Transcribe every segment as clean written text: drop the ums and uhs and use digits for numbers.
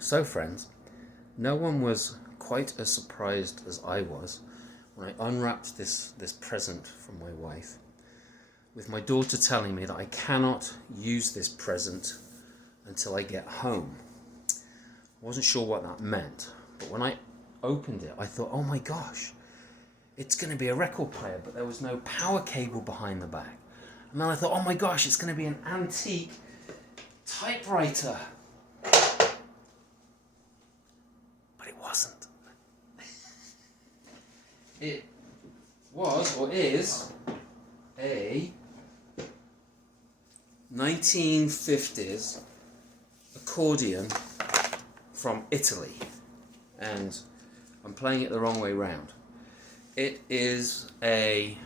So friends, no one was quite as surprised as I was when I unwrapped this present from my wife, with my daughter telling me that I cannot use this present until I get home. I wasn't sure what that meant, but when I opened it I thought, oh my gosh, it's going to be a record player, but there was no power cable behind the back. And then I thought, oh my gosh, it's going to be an antique typewriter. But it wasn't. It was, or is, a 1950s accordion from Italy. And I'm playing it the wrong way round. It is a,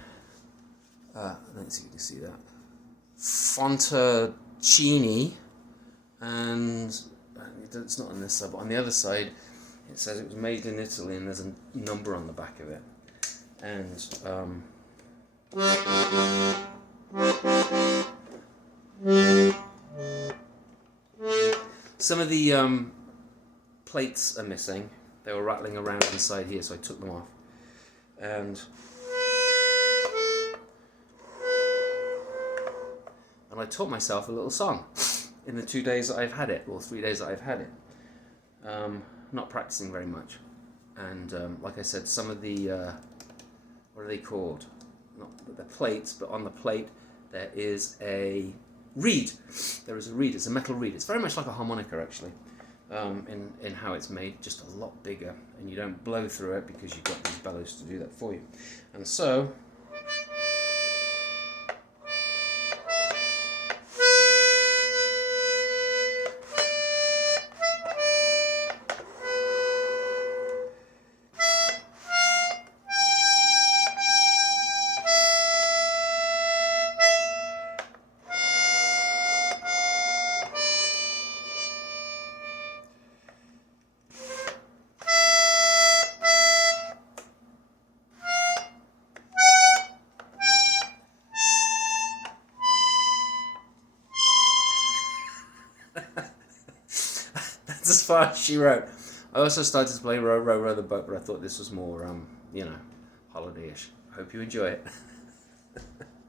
let's see if you can see that, Fontercini, and it's not on this side, but on the other side it says it was made in Italy, and there's a number on the back of it. And some of the plates are missing. They were rattling around inside here, so I took them off. And I taught myself a little song in the 2 days that I've had it, or 3 days that I've had it. Not practicing very much. And like I said, some of the, what are they called? Not the plates, but on the plate there is a reed. There is a reed. It's a metal reed. It's very much like a harmonica, actually, in how it's made, just a lot bigger, and you don't blow through it because you've got these bellows to do that for you. And so that's as far as she wrote. I also started to play Row, Row, Row the Boat, but I thought this was more, holiday-ish. I hope you enjoy it.